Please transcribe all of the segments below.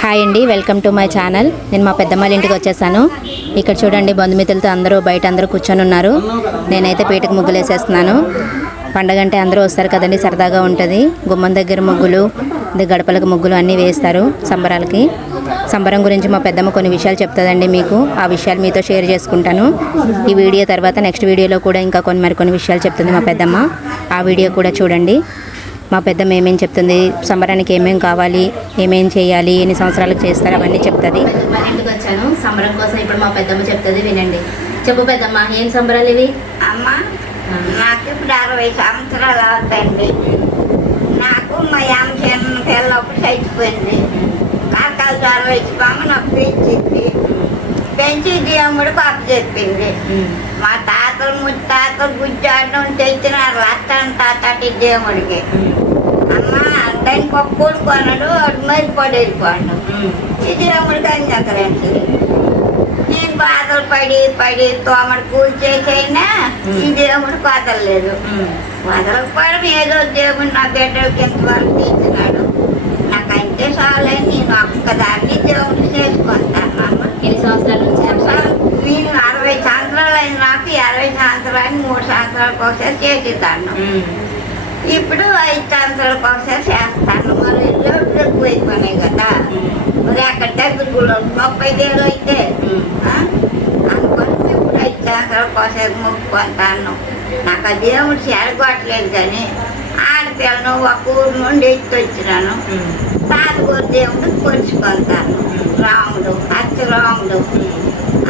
Hi అండి welcome to my channel. నేను మా పెద్దమ్మాళ్ళ ఇంటికి వచ్చేసాను. ఇక్కడ చూడండి బంధుమిత్రులతో అందరూ బయట అందరూ కూర్చొని ఉన్నారు. నేనైతే పీటకు ముగ్గులు వేసేస్తున్నాను పండగ అంటే అందరూ వస్తారు కదండి సరదాగా ఉంటుంది. గుమ్మం దగ్గర ముగ్గులు గడపలకు ముగ్గులు అన్నీ వేస్తారు సంబరాలకి. సంబరం గురించి మా పెద్దమ్మ కొన్ని విషయాలు చెప్తుందండి మీకు. ఆ విషయాలు మీతో షేర్ చేసుకుంటాను. ఈ వీడియో తర్వాత నెక్స్ట్ వీడియోలో కూడా ఇంకా కొన్ని మరికొన్ని విషయాలు చెప్తుంది మా పెద్దమ్మ. ఆ వీడియో కూడా చూడండి. మా పెద్దమ్మ ఏమేం చెప్తుంది? సంబరానికి ఏమేం కావాలి? ఏమేం చేయాలి? ఎన్ని సంవత్సరాలకు చేస్తారు? అవన్నీ చెప్తుంది. ఇంటికి వచ్చాను? సంబరం కోసం ఇప్పుడు మా పెద్దమ్మ చెప్తుంది వినండి. చెప్పు పెద్దమ్మ ఏం సంబరాలు ఇవి? అమ్మ నాకు ఇప్పుడు అరవై సంవత్సరాలు అవుతాయండి నాకు మా అమ్మ చిన్న పిల్లప్పుడు చచ్చిపోయింది. కాకాల జ్వరం వచ్చి బామ్మ నాకు పెంచింది పెంచి దేవుడికి అప్పు చెప్పింది మా తాతలు ముత్తాతలు గుజ్జాడడం తెచ్చినారు లక్షణ తాతటి దేవుడికి అమ్మ దానికి ఒక కొడుకున్నాడు వాడు మరి పడేసుకోండు ఈ దేవుడికి అంజకరండి నేను బాధలు పడి పడి తోమడు కూల్ చేసైనా ఈ దేవుడు వదలలేదు. వదలకపోవడం ఏదో దేవుడు నా బిడ్డకి ఇంతవరకు తీసినాడు నాకంటే చాలని నేను ఒక్కదాన్ని దేవుడు చేసుకుంటాను అమ్మ ఎన్ని సంవత్సరాల నుంచి సంబరాలు? నేను అరవై సంవత్సరాలు అయిన నాకు అరవై సంవత్సరాలు మూడు సంవత్సరాలకు ఒకసారి చేసేదాన్ని. ఇప్పుడు ఐదు సంవత్సరాలకు ఒకసారి చేస్తాను. మరి రోడ్లు ఎక్కువైపోయినాయి కదా. మరి అక్కడ దగ్గర ముప్పై వేలు అయితే ఆ? అనుకొని ఇప్పుడు ఐదు సంవత్సరాలకు ఒకసారి మొక్కుకుంటాను. నాకు దేవుడు చెరగొట్టలేదు కానీ ఆడపిల్లను ఒక ఊరు నుండి ఎత్తి వచ్చినాను. తాతగూరు దేవుడు కొలుచుకుంటాను రాముడు అచ్చ రాముడు.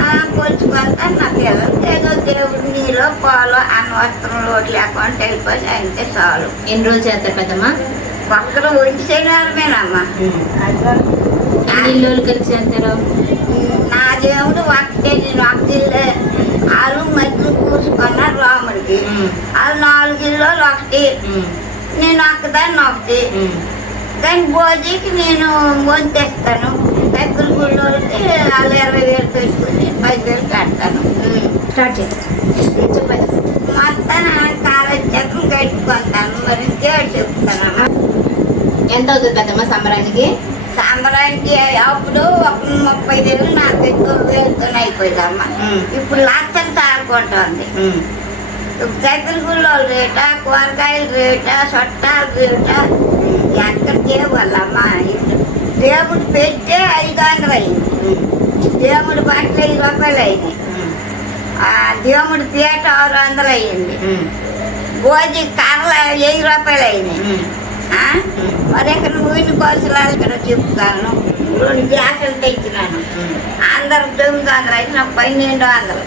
ఆ, కొలుచుకుంటాను నా పిల్లలు ఏదో దేవుడు నీలో పాలు అన్న వస్త్రం లోటు లేకుండా వెళ్ళిపోయి అంతే చాలు. ఎన్ని రోజులు చేస్తారు పెద్దమ్మ? ఒక్కరు ఉంచి శనివారమేనమ్మా ఎన్ని కలిసి చేస్తారు? నా దేవుడు ఒకటే నేను ఒకటిల్లే ఆరు మధ్యలో కూర్చుకున్నారు రాముడికి వాళ్ళు నాలుగు ఇల్లు ఒకటి నేను ఒక్కదాన్ని ఒకటి. కానీ భోజీకి నేను వంతేస్తాను దగ్గర గుళ్ళోకి వాళ్ళు ఇరవై వేలు పెట్టుకుని పది వేలు కడతాను. స్టార్ట్ చేస్తాను చెప్పండి మొత్తం కాలేజ్ చక్రం కట్టుకుంటాను మరి చెప్తాను. ఎంత అవుతుంది పెద్దమ్మ సంబరానికి? సంబరానికి అప్పుడు ఒక ముప్పై వేలు నాకు ఎక్కువ వేలుతో అయిపోయిందమ్మా. ఇప్పుడు లక్షలు తారుకుంటుంది దగ్గర గుళ్ళో రేటా కూరగాయల రేటా చుట్టాల రేటా. ఎక్కడికే వాళ్ళమ్మా దేవుడు పెట్టే ఐదు వందలు అయింది. దేవుడి బట్టలు ఐదు రూపాయలు అయినాయి ఆ దేవుడి పీట ఆరు వందలు అయ్యింది భోజి కర్రలు వెయ్యి రూపాయలు అయినాయి మరి ఇక్కడ నువ్వు ఇన్ని కోసలాలు ఇక్కడ చెప్తాను. రెండు గ్యాసులు తెచ్చినాను. అందరు తొమ్మిది వందలు అయితే నాకు పన్నెండు వందలు.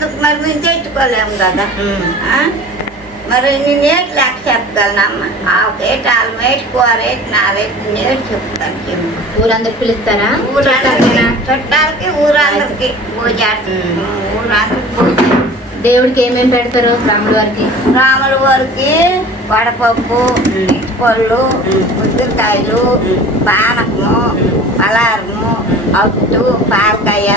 ఎందుకు మరి మేము తెచ్చుకోలేము కదా? మరి నేను ఏటి లెక్క చెప్తానమ్మ ఆ రేట్ వాళ్ళ రేట్ కూర రేట్ నా రేట్ నేను చెప్తాను ఊరందరికి పిలుస్తారా? ఊరందరికి చుట్టాలకి ఊరందరికి పూజాడు ఊరందరికి దేవుడికి ఏమేమి పెడతారు? రాముడు వారికి? రాముల వారికి వడపప్పు పళ్ళు ఉద్దికాయలు పానకము పలారము అట్టు పాలకాయ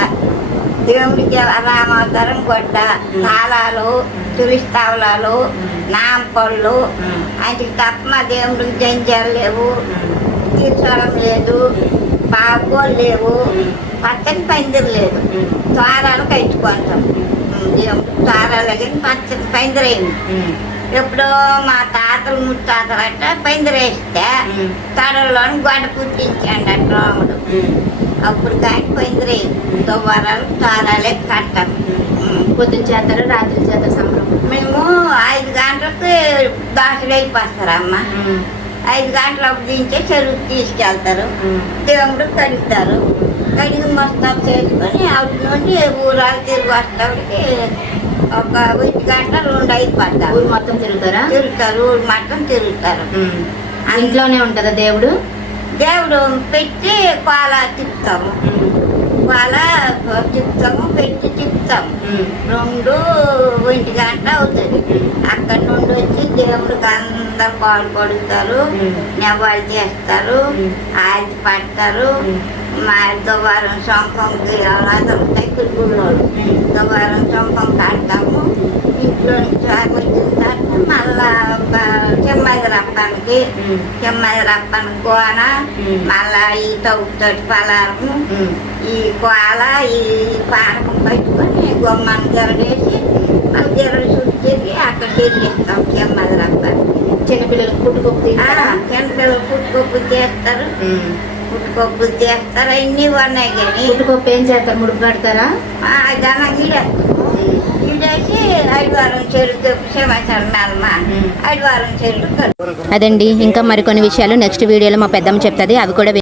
దేవుడికి రామవతారం గొడ్డ తాళాలు తులిస్తావలాలు నాంపళ్ళు అంటే తప్ప మా దేవుడికి జంజాలు లేవు తీర్చడం లేదు పావుకోలు లేవు పచ్చని పందిరు లేదు. ద్వారాలు కట్టుకుంటాం. దేవుడు ద్వారాలు కానీ పచ్చని పందిరైంది ఎప్పుడో మా తాతలు ముత్తాతలు అంటే పందిరేస్తే తడల్లో గొడ్డ పుట్టించండి అట్ట రాముడు. అప్పుడు కానీ పందిరైంది దువ్వారాలు తారాలే కట్టాం. పొద్దున్న చేస్తారు రాత్రి చేస్తారు సంబరం? మేము ఐదు గంటలకు దాసులు అయిపోస్తారమ్మ ఐదు గంటలకు దించే చెరువుకి తీసుకెళ్తారు. దేవుడు కడుగుతారు. కడిగి మస్తాలు చేసుకొని అటు నుండి ఊరాలు తిరిగి వస్తాడికి ఒక ఒంటి గంట రెండు అయిపోతారు ఊరు మొత్తం తిరుగుతారా? తిరుగుతారు ఊరు మొత్తం తిరుగుతారు. ఇంట్లోనే ఉంటుందా దేవుడు? దేవుడు పెట్టి పాల తిప్పుతాము. పాల తిప్పుతాము పెట్టి తిప్పుతాము. రెండు ఒంటి గంట అవుతుంది. అక్కడ నుండి వచ్చి దేవుడికి అందరు పాలు కొడుతారు నెవ్వాళ్ళు చేస్తారు ఆది పడతారు మా దువారం సొంపంకి అలాగే సైకిల్ గుళ్ళోళ్ళు దువారం సొంపం కాడతాము ఇంట్లో నుంచి వచ్చిన తర్వాత మళ్ళా చెమ్మది రప్పానికి చెమ్మది రప్పానికి కోన మళ్ళా ఈ తవ్వుతోటి పలారము ఈ కోల ఈ పానకం పట్టుకొని గొమ్మని గెరడేసి మళ్ళీ గెరడు చుట్టేసి అక్కడ తిరిగిస్తాం చెమ్మది రప్పానికి చిన్నపిల్లలకు పుట్టుకొప్పు చిన్నపిల్లలు పుట్టుకొప్పు చేస్తారు పుట్టుకొప్పు చేస్తారు? అన్నీ ఉన్నాయి కానీ పుట్టుకొప్పు ఏం చేస్తారు? ముడుపు కడతారా చెరుకు అదండి. ఇంకా మరికొన్ని విషయాలు నెక్స్ట్ వీడియోలో మా పెద్దమ్మ చెప్తుంది. అవి కూడా